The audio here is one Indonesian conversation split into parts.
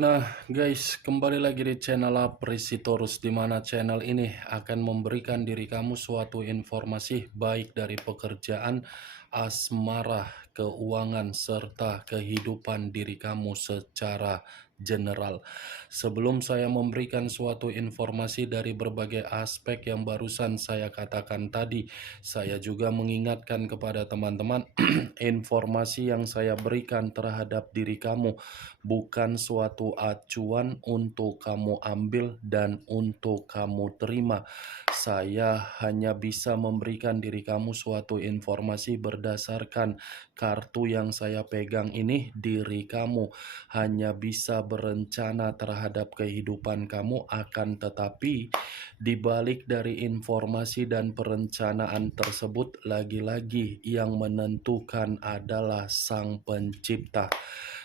Nah, guys, kembali lagi di channel Apresitorus, di mana channel ini akan memberikan diri kamu suatu informasi baik dari pekerjaan, asmara, keuangan, serta kehidupan diri kamu secara general. Sebelum saya memberikan suatu informasi dari berbagai aspek yang barusan saya katakan tadi, saya juga mengingatkan kepada teman-teman informasi yang saya berikan terhadap diri kamu bukan suatu acuan untuk kamu ambil dan untuk kamu terima. Saya hanya bisa memberikan diri kamu suatu informasi berdasarkan kartu yang saya pegang ini. Diri kamu hanya bisa berencana terhadap kehidupan kamu, akan tetapi di balik dari informasi dan perencanaan tersebut, lagi-lagi yang menentukan adalah Sang Pencipta.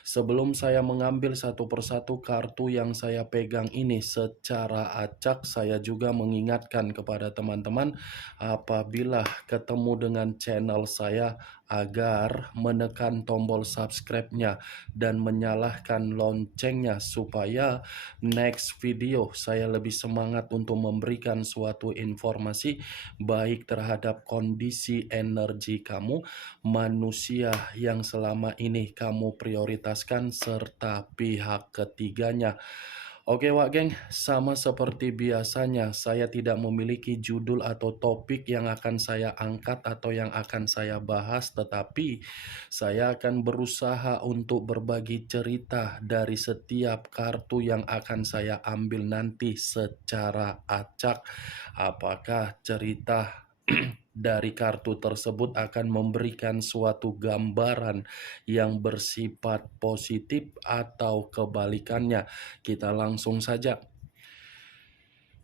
Sebelum saya mengambil satu persatu kartu yang saya pegang ini secara acak, saya juga mengingatkan kepada teman-teman apabila ketemu dengan channel saya agar menekan tombol subscribe-nya dan menyalakan loncengnya supaya next video saya lebih semangat untuk memberikan suatu informasi baik terhadap kondisi energi kamu, manusia yang selama ini kamu prioritaskan, serta pihak ketiganya. Oke Wak Geng, sama seperti biasanya saya tidak memiliki judul atau topik yang akan saya angkat atau yang akan saya bahas, tetapi saya akan berusaha untuk berbagi cerita dari setiap kartu yang akan saya ambil nanti secara acak. Apakah cerita dari kartu tersebut akan memberikan suatu gambaran yang bersifat positif atau kebalikannya? Kita langsung saja.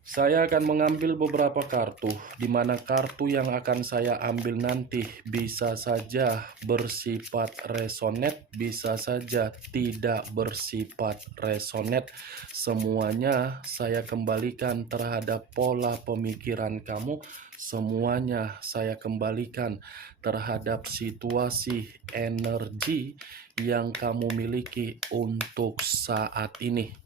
Saya akan mengambil beberapa kartu, di mana kartu yang akan saya ambil nanti bisa saja bersifat resonate, bisa saja tidak bersifat resonate. Semuanya saya kembalikan terhadap pola pemikiran kamu, semuanya saya kembalikan terhadap situasi energi yang kamu miliki untuk saat ini.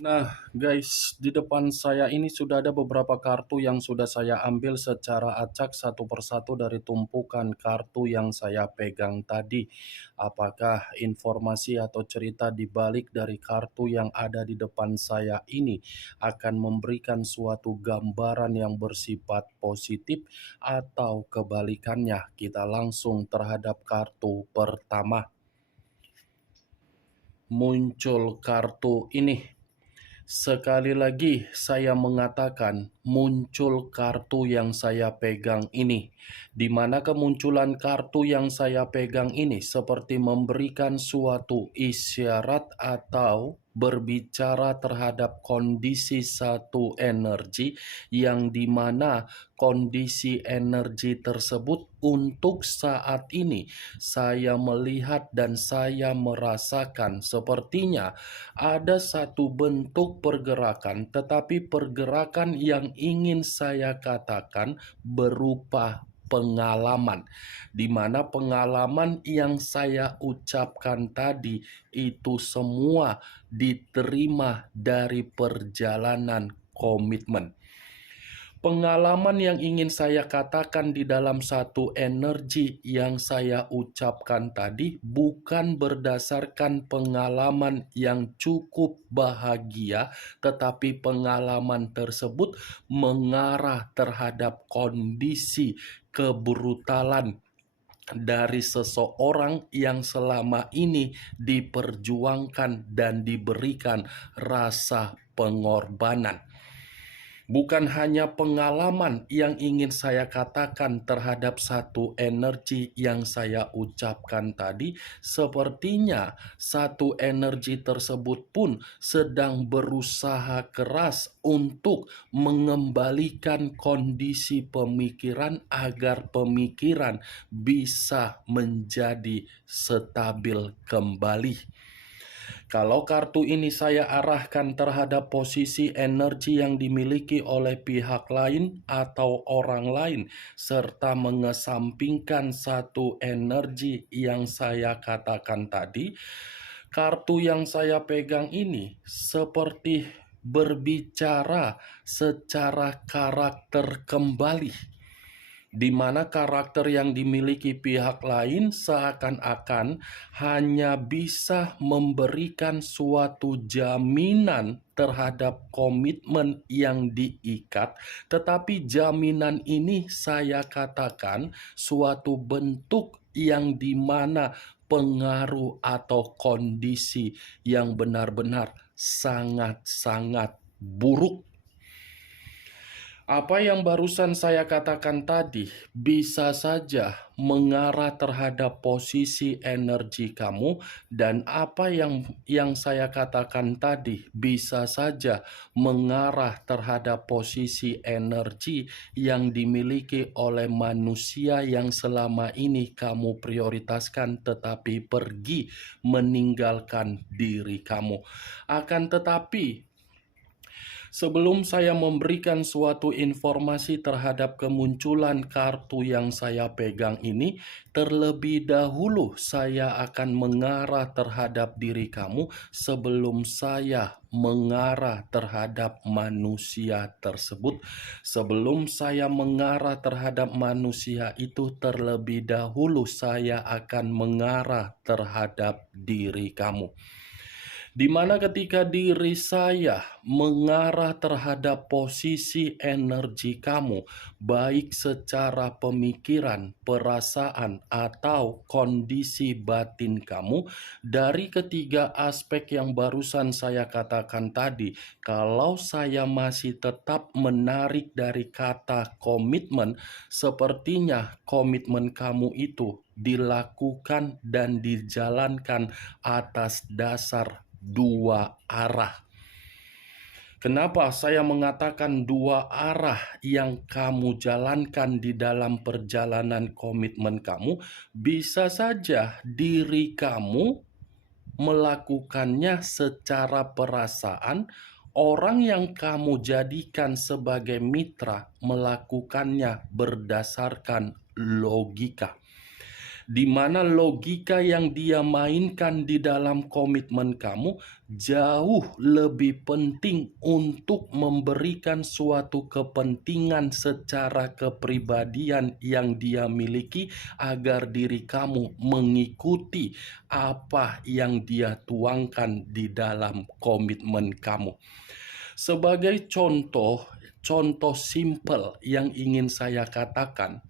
Nah, guys, di depan saya ini sudah ada beberapa kartu yang sudah saya ambil secara acak satu persatu dari tumpukan kartu yang saya pegang tadi. Apakah informasi atau cerita di balik dari kartu yang ada di depan saya ini akan memberikan suatu gambaran yang bersifat positif atau kebalikannya? Kita langsung terhadap kartu pertama. Muncul kartu ini. Sekali lagi saya mengatakan muncul kartu yang saya pegang ini. Di mana kemunculan kartu yang saya pegang ini seperti memberikan suatu isyarat atau berbicara terhadap kondisi satu energi yang dimana kondisi energi tersebut untuk saat ini saya melihat dan saya merasakan sepertinya ada satu bentuk pergerakan, tetapi pergerakan yang ingin saya katakan berupa pengalaman, di mana pengalaman yang saya ucapkan tadi itu semua diterima dari perjalanan komitmen. Pengalaman yang ingin saya katakan di dalam satu energi yang saya ucapkan tadi bukan berdasarkan pengalaman yang cukup bahagia, tetapi pengalaman tersebut mengarah terhadap kondisi kebrutalan dari seseorang yang selama ini diperjuangkan dan diberikan rasa pengorbanan. Bukan hanya pengalaman yang ingin saya katakan terhadap satu energi yang saya ucapkan tadi, sepertinya satu energi tersebut pun sedang berusaha keras untuk mengembalikan kondisi pemikiran agar pemikiran bisa menjadi stabil kembali. Kalau kartu ini saya arahkan terhadap posisi energi yang dimiliki oleh pihak lain atau orang lain, serta mengesampingkan satu energi yang saya katakan tadi, kartu yang saya pegang ini seperti berbicara secara karakter kembali, di mana karakter yang dimiliki pihak lain seakan-akan hanya bisa memberikan suatu jaminan terhadap komitmen yang diikat, tetapi jaminan ini saya katakan suatu bentuk yang dimana pengaruh atau kondisi yang benar-benar sangat-sangat buruk. Apa yang barusan saya katakan tadi bisa saja mengarah terhadap posisi energi kamu, dan apa yang saya katakan tadi bisa saja mengarah terhadap posisi energi yang dimiliki oleh manusia yang selama ini kamu prioritaskan tetapi pergi meninggalkan diri kamu. Akan tetapi sebelum saya memberikan suatu informasi terhadap kemunculan kartu yang saya pegang ini, terlebih dahulu saya akan mengarah terhadap diri kamu sebelum saya mengarah terhadap manusia tersebut. Sebelum saya mengarah terhadap manusia itu, terlebih dahulu saya akan mengarah terhadap diri kamu. Di mana ketika diri saya mengarah terhadap posisi energi kamu, baik secara pemikiran, perasaan, atau kondisi batin kamu, dari ketiga aspek yang barusan saya katakan tadi, kalau saya masih tetap menarik dari kata komitmen, sepertinya komitmen kamu itu dilakukan dan dijalankan atas dasar dua arah. Kenapa saya mengatakan dua arah yang kamu jalankan di dalam perjalanan komitmen kamu? Bisa saja diri kamu melakukannya secara perasaan, orang yang kamu jadikan sebagai mitra melakukannya berdasarkan logika, di mana logika yang dia mainkan di dalam komitmen kamu jauh lebih penting untuk memberikan suatu kepentingan secara kepribadian yang dia miliki agar diri kamu mengikuti apa yang dia tuangkan di dalam komitmen kamu. Sebagai contoh simpel yang ingin saya katakan,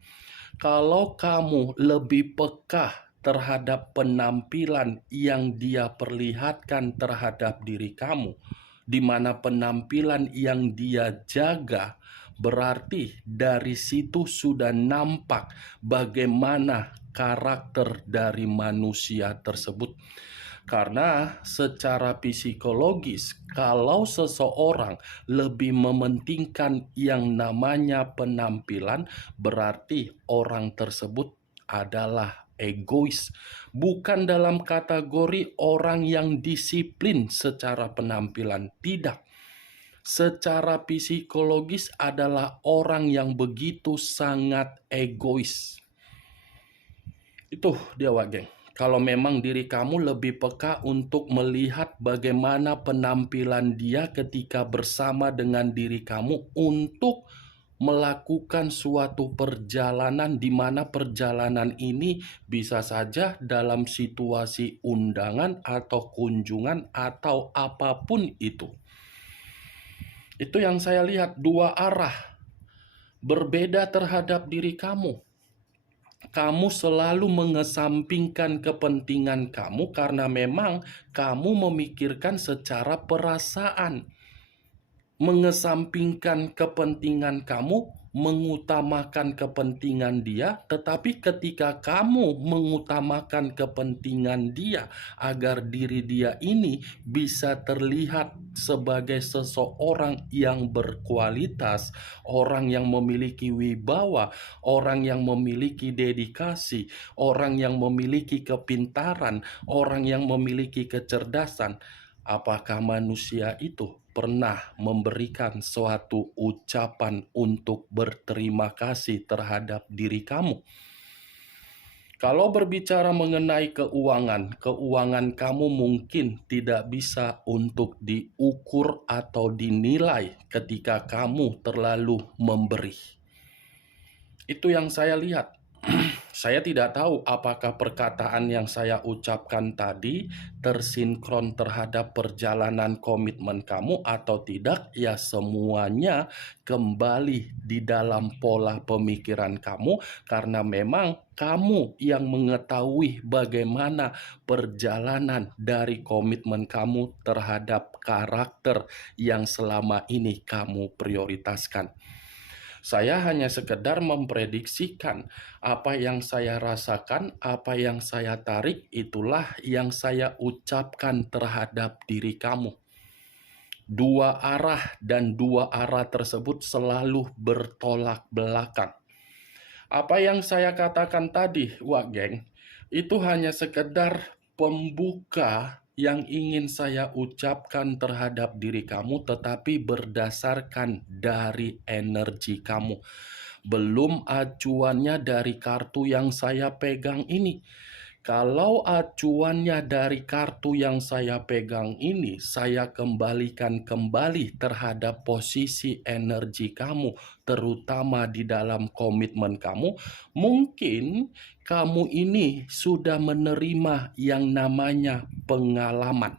kalau kamu lebih peka terhadap penampilan yang dia perlihatkan terhadap diri kamu, di mana penampilan yang dia jaga, berarti dari situ sudah nampak bagaimana karakter dari manusia tersebut. Karena secara psikologis, kalau seseorang lebih mementingkan yang namanya penampilan, berarti orang tersebut adalah egois. Bukan dalam kategori orang yang disiplin secara penampilan, tidak. Secara psikologis adalah orang yang begitu sangat egois. Itu dia, Wak Geng. Kalau memang diri kamu lebih peka untuk melihat bagaimana penampilan dia ketika bersama dengan diri kamu untuk melakukan suatu perjalanan, di mana perjalanan ini bisa saja dalam situasi undangan atau kunjungan atau apapun itu. Itu yang saya lihat, dua arah berbeda terhadap diri kamu. Kamu selalu mengesampingkan kepentingan kamu karena memang kamu memikirkan secara perasaan. mengesampingkan kepentingan kamu, mengutamakan kepentingan dia, tetapi ketika kamu mengutamakan kepentingan dia agar diri dia ini bisa terlihat sebagai seseorang yang berkualitas, orang yang memiliki wibawa, orang yang memiliki dedikasi, orang yang memiliki kepintaran, orang yang memiliki kecerdasan, apakah manusia itu pernah memberikan suatu ucapan untuk berterima kasih terhadap diri kamu? Kalau berbicara mengenai keuangan, keuangan kamu mungkin tidak bisa untuk diukur atau dinilai ketika kamu terlalu memberi. Itu yang saya lihat. Saya tidak tahu apakah perkataan yang saya ucapkan tadi tersinkron terhadap perjalanan komitmen kamu atau tidak. Ya, semuanya kembali di dalam pola pemikiran kamu, karena memang kamu yang mengetahui bagaimana perjalanan dari komitmen kamu terhadap karakter yang selama ini kamu prioritaskan. Saya hanya sekedar memprediksikan apa yang saya rasakan, apa yang saya tarik, itulah yang saya ucapkan terhadap diri kamu. Dua arah, dan dua arah tersebut selalu bertolak belakang. Apa yang saya katakan tadi, Wak Geng, itu hanya sekedar pembuka yang ingin saya ucapkan terhadap diri kamu, tetapi berdasarkan dari energi kamu. Belum acuannya dari kartu yang saya pegang ini. Kalau acuannya dari kartu yang saya pegang ini, saya kembalikan kembali terhadap posisi energi kamu, terutama di dalam komitmen kamu. Mungkin kamu ini sudah menerima yang namanya pengalaman.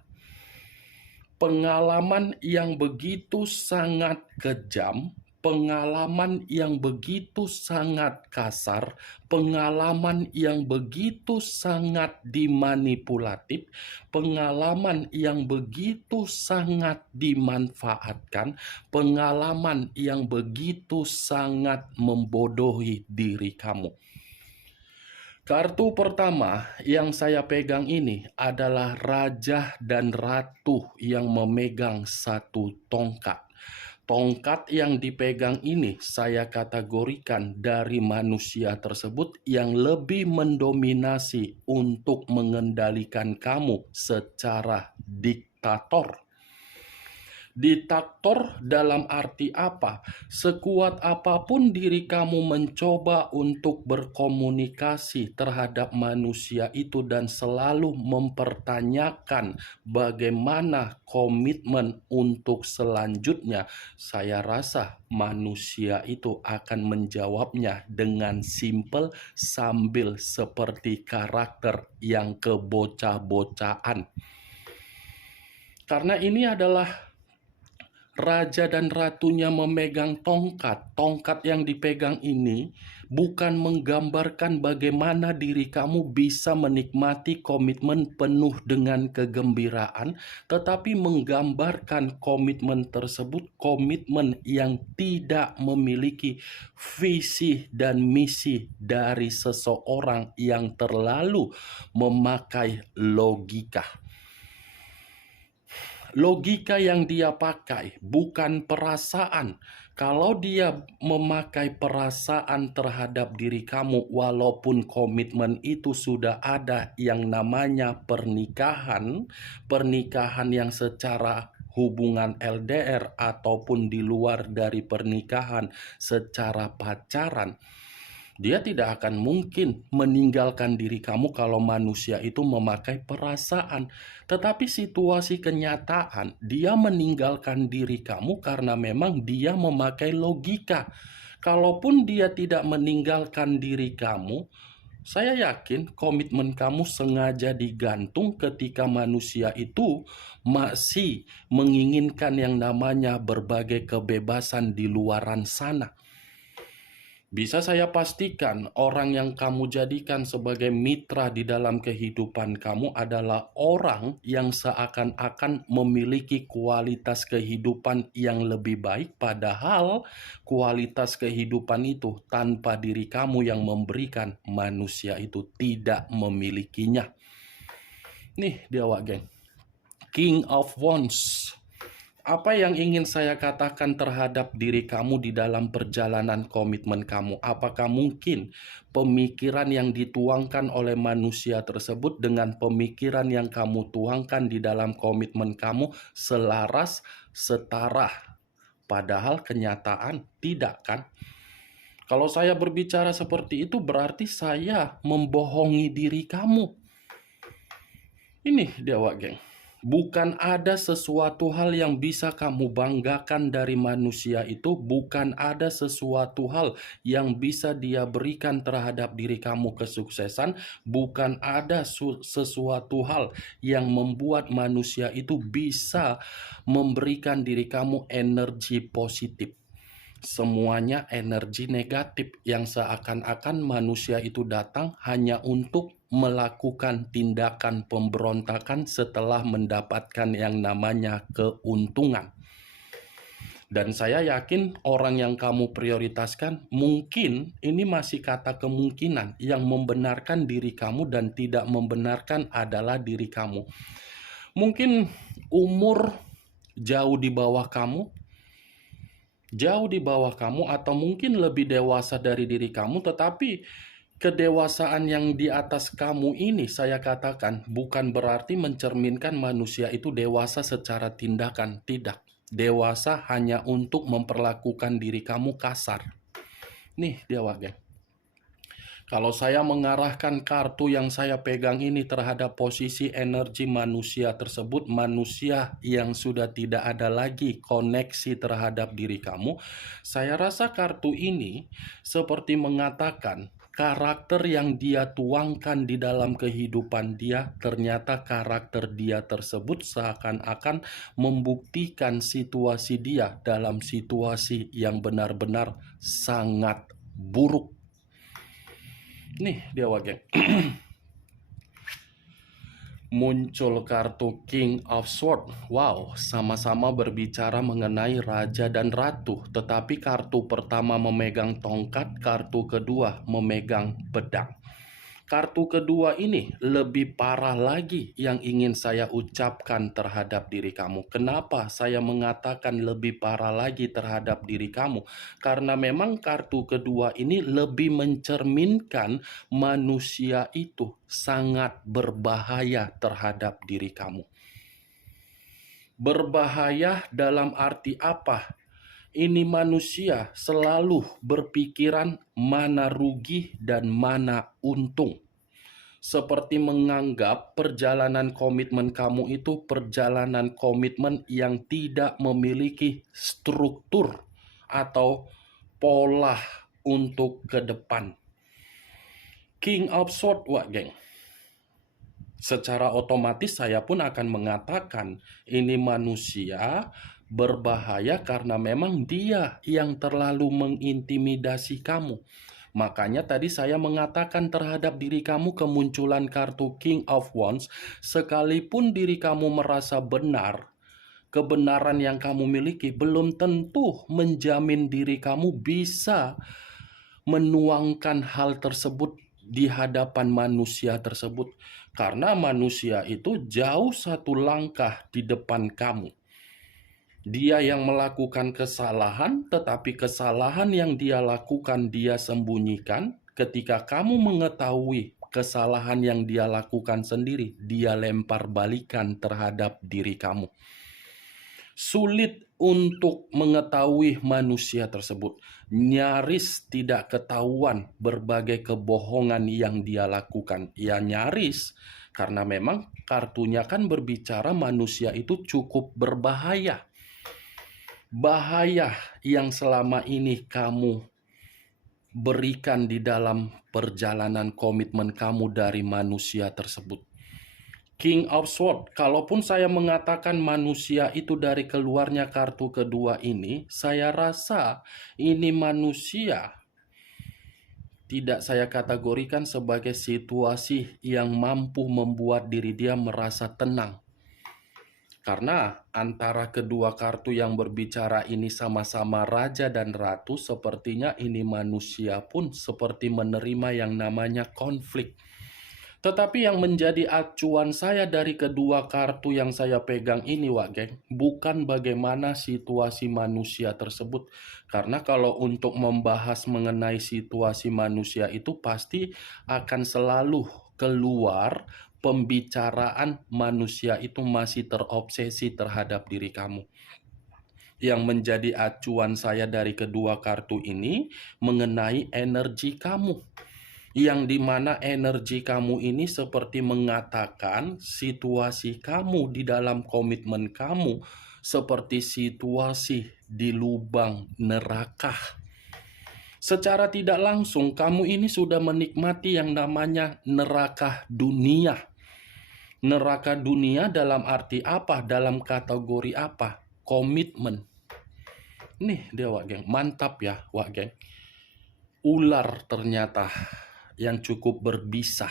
Pengalaman yang begitu sangat kejam, pengalaman yang begitu sangat kasar, pengalaman yang begitu sangat dimanipulatif, pengalaman yang begitu sangat dimanfaatkan, pengalaman yang begitu sangat membodohi diri kamu. Kartu pertama yang saya pegang ini adalah raja dan ratu yang memegang satu tongkat. Tongkat yang dipegang ini saya kategorikan dari manusia tersebut yang lebih mendominasi untuk mengendalikan kamu secara diktator. Diktator dalam arti apa? Sekuat apapun diri kamu mencoba untuk berkomunikasi terhadap manusia itu dan selalu mempertanyakan bagaimana komitmen untuk selanjutnya, saya rasa manusia itu akan menjawabnya dengan simpel sambil seperti karakter yang kebocah-bocahan. Karena ini adalah raja dan ratunya memegang tongkat. Tongkat yang dipegang ini bukan menggambarkan bagaimana diri kamu bisa menikmati komitmen penuh dengan kegembiraan, tetapi menggambarkan komitmen tersebut komitmen yang tidak memiliki visi dan misi dari seseorang yang terlalu memakai logika. Logika yang dia pakai bukan perasaan. Kalau dia memakai perasaan terhadap diri kamu, walaupun komitmen itu sudah ada yang namanya pernikahan, pernikahan yang secara hubungan LDR ataupun di luar dari pernikahan secara pacaran, dia tidak akan mungkin meninggalkan diri kamu kalau manusia itu memakai perasaan. Tetapi situasi kenyataan, dia meninggalkan diri kamu karena memang dia memakai logika. Kalaupun dia tidak meninggalkan diri kamu, saya yakin komitmen kamu sengaja digantung ketika manusia itu masih menginginkan yang namanya berbagai kebebasan di luaran sana. Bisa saya pastikan orang yang kamu jadikan sebagai mitra di dalam kehidupan kamu adalah orang yang seakan-akan memiliki kualitas kehidupan yang lebih baik, padahal kualitas kehidupan itu tanpa diri kamu yang memberikan, manusia itu tidak memilikinya. Nih dia Wak Geng, King of Wands. Apa yang ingin saya katakan terhadap diri kamu di dalam perjalanan komitmen kamu? Apakah mungkin pemikiran yang dituangkan oleh manusia tersebut dengan pemikiran yang kamu tuangkan di dalam komitmen kamu selaras, setara? Padahal kenyataan tidak, kan? Kalau saya berbicara seperti itu berarti saya membohongi diri kamu. Ini dia Wak Geng. Bukan ada sesuatu hal yang bisa kamu banggakan dari manusia itu, bukan ada sesuatu hal yang bisa dia berikan terhadap diri kamu kesuksesan, bukan ada sesuatu hal yang membuat manusia itu bisa memberikan diri kamu energi positif. Semuanya energi negatif yang seakan-akan manusia itu datang hanya untuk melakukan tindakan pemberontakan setelah mendapatkan yang namanya keuntungan. Dan saya yakin orang yang kamu prioritaskan mungkin ini masih kata kemungkinan, yang membenarkan diri kamu dan tidak membenarkan adalah diri kamu. Mungkin umur jauh di bawah kamu, atau mungkin lebih dewasa dari diri kamu, tetapi kedewasaan yang di atas kamu ini saya katakan bukan berarti mencerminkan manusia itu dewasa secara tindakan, tidak. Dewasa hanya untuk memperlakukan diri kamu kasar. Nih dia Wak Geng. Kalau saya mengarahkan kartu yang saya pegang ini terhadap posisi energi manusia tersebut, manusia yang sudah tidak ada lagi koneksi terhadap diri kamu, saya rasa kartu ini seperti mengatakan karakter yang dia tuangkan di dalam kehidupan dia, ternyata karakter dia tersebut seakan-akan membuktikan situasi dia dalam situasi yang benar-benar sangat buruk. Nih dia Wak Geng. Muncul kartu King of Swords. Wow, sama-sama berbicara mengenai raja dan ratu, tetapi kartu pertama memegang tongkat, kartu kedua memegang pedang. Kartu kedua ini lebih parah lagi yang ingin saya ucapkan terhadap diri kamu. Kenapa saya mengatakan lebih parah lagi terhadap diri kamu? Karena memang kartu kedua ini lebih mencerminkan manusia itu sangat berbahaya terhadap diri kamu. Berbahaya dalam arti apa? Ini manusia selalu berpikiran mana rugi dan mana untung. Seperti menganggap perjalanan komitmen kamu itu perjalanan komitmen yang tidak memiliki struktur atau pola untuk ke depan. King of Swords, Wak Geng. Secara otomatis saya pun akan mengatakan ini manusia berbahaya karena memang dia yang terlalu mengintimidasi kamu. Makanya tadi saya mengatakan terhadap diri kamu kemunculan kartu King of Wands, sekalipun diri kamu merasa benar, kebenaran yang kamu miliki belum tentu menjamin diri kamu bisa menuangkan hal tersebut di hadapan manusia tersebut. Karena manusia itu jauh satu langkah di depan kamu. Dia yang melakukan kesalahan, tetapi kesalahan yang dia lakukan dia sembunyikan. Ketika kamu mengetahui kesalahan yang dia lakukan sendiri, dia lempar balikan terhadap diri kamu. Sulit untuk mengetahui manusia tersebut. Nyaris tidak ketahuan berbagai kebohongan yang dia lakukan. Ya nyaris, karena memang kartunya kan berbicara manusia itu cukup berbahaya. Bahaya yang selama ini kamu berikan di dalam perjalanan komitmen kamu dari manusia tersebut. King of Swords, kalaupun saya mengatakan manusia itu dari keluarnya kartu kedua ini, saya rasa ini manusia tidak saya kategorikan sebagai situasi yang mampu membuat diri dia merasa tenang. Karena antara kedua kartu yang berbicara ini sama-sama raja dan ratu, sepertinya ini manusia pun seperti menerima yang namanya konflik. Tetapi yang menjadi acuan saya dari kedua kartu yang saya pegang ini, Wak Geng, bukan bagaimana situasi manusia tersebut. Karena kalau untuk membahas mengenai situasi manusia itu pasti akan selalu keluar pembicaraan manusia itu masih terobsesi terhadap diri kamu. Yang menjadi acuan saya dari kedua kartu ini mengenai energi kamu, yang dimana energi kamu ini seperti mengatakan situasi kamu di dalam komitmen kamu seperti situasi di lubang neraka. Secara tidak langsung kamu ini sudah menikmati yang namanya neraka dunia. Neraka dunia dalam arti apa? Dalam kategori apa? Komitmen. Nih dia, Wak Geng, mantap ya Wak Geng. Ular ternyata yang cukup berbisa.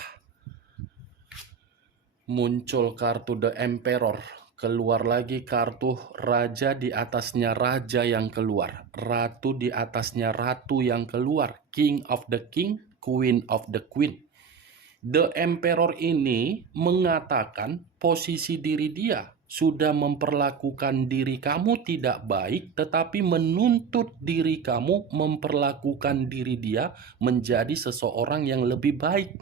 Muncul kartu The Emperor, keluar lagi kartu raja, di atasnya raja yang keluar, ratu di atasnya ratu yang keluar, King of the King, Queen of the Queen. The Emperor ini mengatakan posisi diri dia sudah memperlakukan diri kamu tidak baik, tetapi menuntut diri kamu memperlakukan diri dia menjadi seseorang yang lebih baik.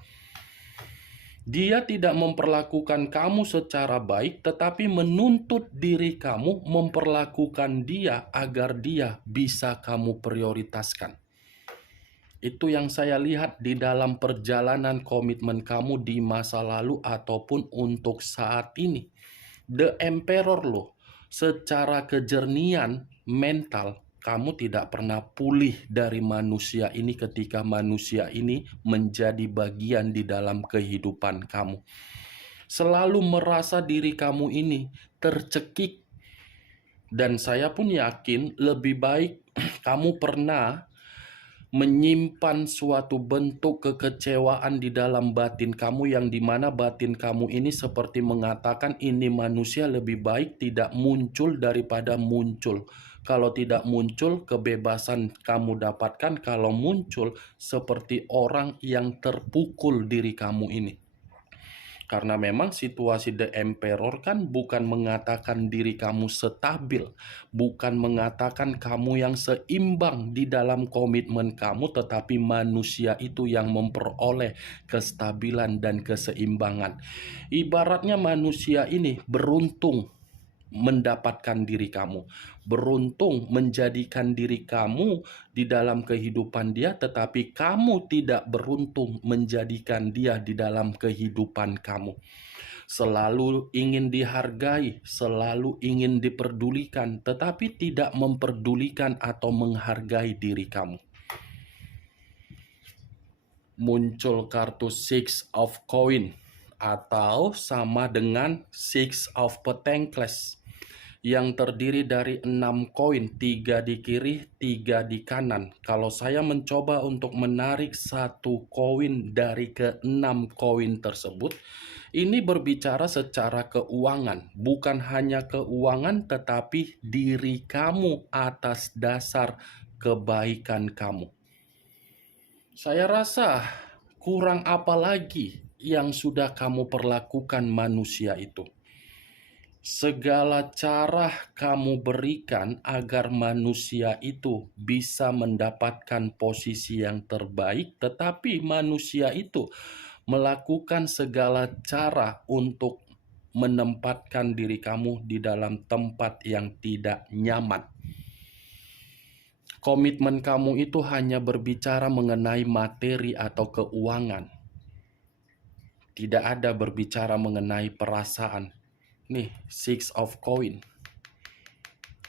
Dia tidak memperlakukan kamu secara baik, tetapi menuntut diri kamu memperlakukan dia agar dia bisa kamu prioritaskan. Itu yang saya lihat di dalam perjalanan komitmen kamu di masa lalu ataupun untuk saat ini. The Emperor loh, secara kejernihan mental, kamu tidak pernah pulih dari manusia ini ketika manusia ini menjadi bagian di dalam kehidupan kamu. Selalu merasa diri kamu ini tercekik. Dan saya pun yakin lebih baik kamu pernah menyimpan suatu bentuk kekecewaan di dalam batin kamu, yang dimana batin kamu ini seperti mengatakan ini manusia lebih baik tidak muncul daripada muncul. Kalau tidak muncul, kebebasan kamu dapatkan. Kalau muncul, seperti orang yang terpukul diri kamu ini. Karena memang situasi The Emperor kan bukan mengatakan diri kamu stabil, bukan mengatakan kamu yang seimbang di dalam komitmen kamu, tetapi manusia itu yang memperoleh kestabilan dan keseimbangan. Ibaratnya manusia ini beruntung mendapatkan diri kamu, beruntung menjadikan diri kamu di dalam kehidupan dia, tetapi kamu tidak beruntung menjadikan dia di dalam kehidupan kamu. Selalu ingin dihargai, selalu ingin diperdulikan, tetapi tidak memperdulikan atau menghargai diri kamu. Muncul kartu Six of Coin atau sama dengan Six of Pentacles, yang terdiri dari 6 koin, 3 di kiri, 3 di kanan. Kalau saya mencoba untuk menarik satu koin dari ke-6 koin tersebut, ini berbicara secara keuangan. Bukan hanya keuangan, tetapi diri kamu atas dasar kebaikan kamu. Saya rasa kurang apa lagi yang sudah kamu perlakukan manusia itu. Segala cara kamu berikan agar manusia itu bisa mendapatkan posisi yang terbaik, tetapi manusia itu melakukan segala cara untuk menempatkan diri kamu di dalam tempat yang tidak nyaman. Komitmen kamu itu hanya berbicara mengenai materi atau keuangan. Tidak ada berbicara mengenai perasaan. Nih, Six of Coin.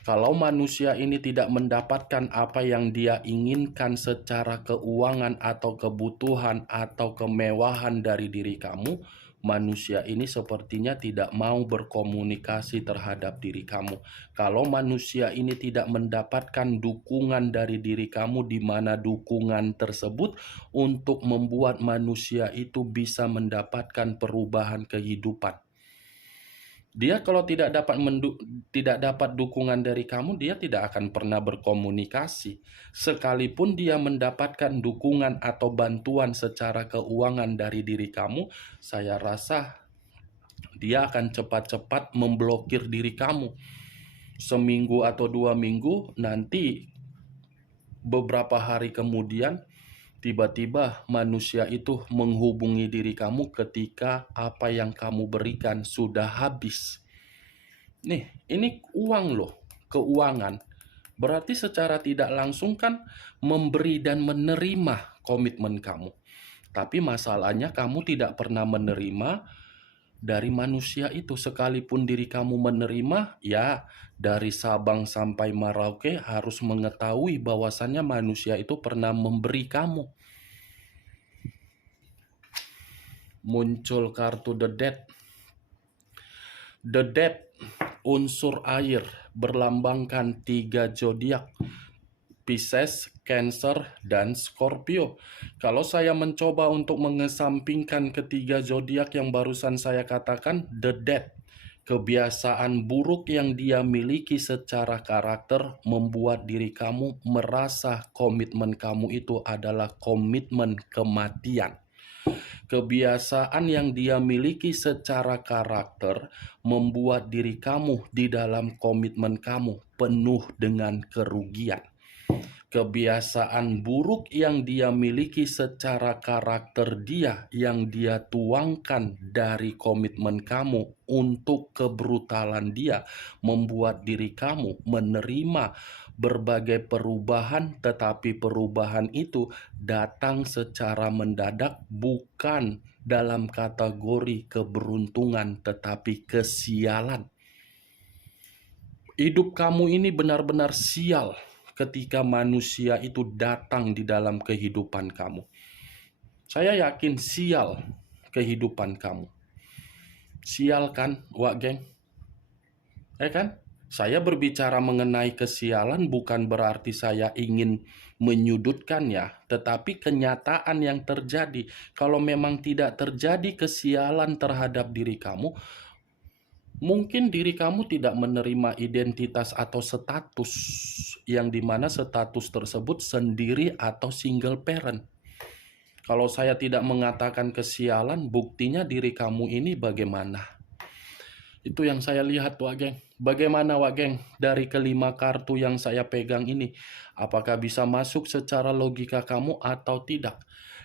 Kalau manusia ini tidak mendapatkan apa yang dia inginkan secara keuangan atau kebutuhan atau kemewahan dari diri kamu, manusia ini sepertinya tidak mau berkomunikasi terhadap diri kamu. Kalau manusia ini tidak mendapatkan dukungan dari diri kamu, di mana dukungan tersebut untuk membuat manusia itu bisa mendapatkan perubahan kehidupan. Dia kalau tidak dapat dukungan dari kamu, dia tidak akan pernah berkomunikasi. Sekalipun dia mendapatkan dukungan atau bantuan secara keuangan dari diri kamu, saya rasa dia akan cepat-cepat memblokir diri kamu. Seminggu atau 2 minggu, nanti beberapa hari kemudian tiba-tiba manusia itu menghubungi diri kamu ketika apa yang kamu berikan sudah habis. Nih, ini uang loh, keuangan. Berarti secara tidak langsung kan memberi dan menerima komitmen kamu. Tapi masalahnya kamu tidak pernah menerima dari manusia itu. Sekalipun diri kamu menerima, ya dari Sabang sampai Merauke harus mengetahui bahwasannya manusia itu pernah memberi kamu. Muncul kartu The Death. The Death, unsur air, berlambangkan 3 zodiak: Pisces, Cancer, dan Scorpio. Kalau saya mencoba untuk mengesampingkan ketiga zodiak yang barusan saya katakan, The Death, kebiasaan buruk yang dia miliki secara karakter membuat diri kamu merasa komitmen kamu itu adalah komitmen kematian. Kebiasaan yang dia miliki secara karakter membuat diri kamu di dalam komitmen kamu penuh dengan kerugian. Kebiasaan buruk yang dia miliki secara karakter dia, yang dia tuangkan dari komitmen kamu untuk kebrutalan dia, membuat diri kamu menerima berbagai perubahan, tetapi perubahan itu datang secara mendadak, bukan dalam kategori keberuntungan tetapi kesialan. Hidup kamu ini benar-benar sial ketika manusia itu datang di dalam kehidupan kamu. Saya yakin sial kehidupan kamu. Sial kan, Wak Geng? Kan? Saya berbicara mengenai kesialan bukan berarti saya ingin menyudutkannya, tetapi kenyataan yang terjadi. Kalau memang tidak terjadi kesialan terhadap diri kamu, mungkin diri kamu tidak menerima identitas atau status, yang dimana status tersebut sendiri atau single parent. Kalau saya tidak mengatakan kesialan, buktinya diri kamu ini bagaimana? Itu yang saya lihat, Wak Geng. Bagaimana, Wak Geng, dari kelima kartu yang saya pegang ini? Apakah bisa masuk secara logika kamu atau tidak?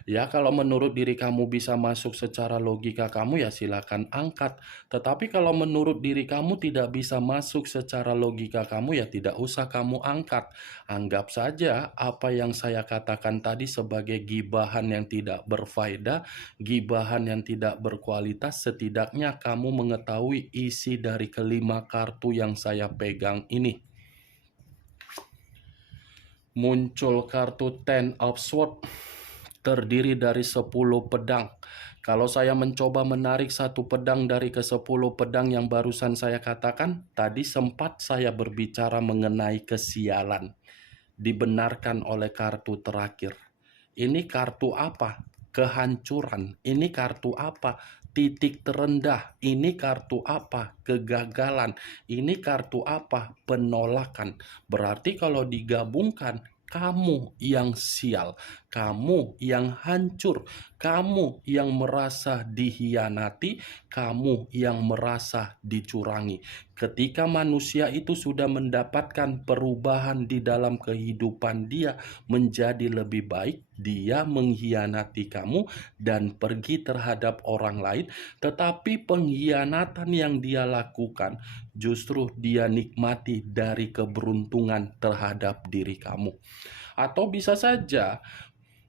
Ya, kalau menurut diri kamu bisa masuk secara logika kamu, ya silakan angkat. Tetapi kalau menurut diri kamu tidak bisa masuk secara logika kamu, ya tidak usah kamu angkat. Anggap saja apa yang saya katakan tadi sebagai gibahan yang tidak berfaedah, gibahan yang tidak berkualitas. Setidaknya kamu mengetahui isi dari kelima kartu yang saya pegang ini. Muncul kartu Ten of Swords, terdiri dari 10 pedang. Kalau saya mencoba menarik satu pedang dari ke-10 pedang yang barusan saya katakan, tadi sempat saya berbicara mengenai kesialan. Dibenarkan oleh kartu terakhir. Ini kartu apa? Kehancuran. Ini kartu apa? Titik terendah. Ini kartu apa? Kegagalan. Ini kartu apa? Penolakan. Berarti kalau digabungkan, kamu yang sial, kamu yang hancur, kamu yang merasa dihianati, kamu yang merasa dicurangi. Ketika manusia itu sudah mendapatkan perubahan di dalam kehidupan dia menjadi lebih baik, dia mengkhianati kamu dan pergi terhadap orang lain, tetapi pengkhianatan yang dia lakukan justru dia nikmati dari keberuntungan terhadap diri kamu. Atau bisa saja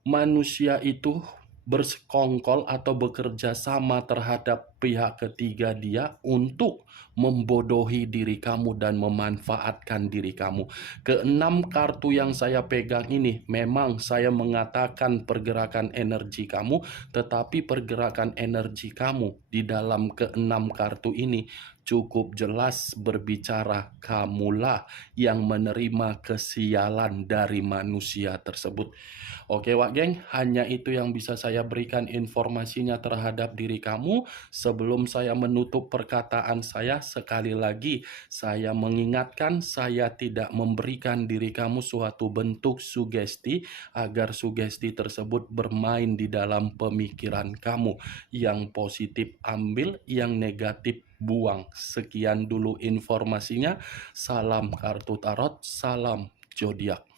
manusia itu bersekongkol atau bekerja sama terhadap pihak ketiga dia untuk membodohi diri kamu dan memanfaatkan diri kamu. Keenam kartu yang saya pegang ini memang saya mengatakan pergerakan energi kamu, tetapi pergerakan energi kamu di dalam keenam kartu ini cukup jelas berbicara kamulah yang menerima kesialan dari manusia tersebut. Oke Wak Geng, hanya itu yang bisa saya berikan informasinya terhadap diri kamu. Sebelum saya menutup perkataan saya, sekali lagi saya mengingatkan saya tidak memberikan diri kamu suatu bentuk sugesti agar sugesti tersebut bermain di dalam pemikiran kamu. Yang positif ambil, yang negatif buang. Sekian dulu informasinya. Salam kartu tarot, salam zodiak.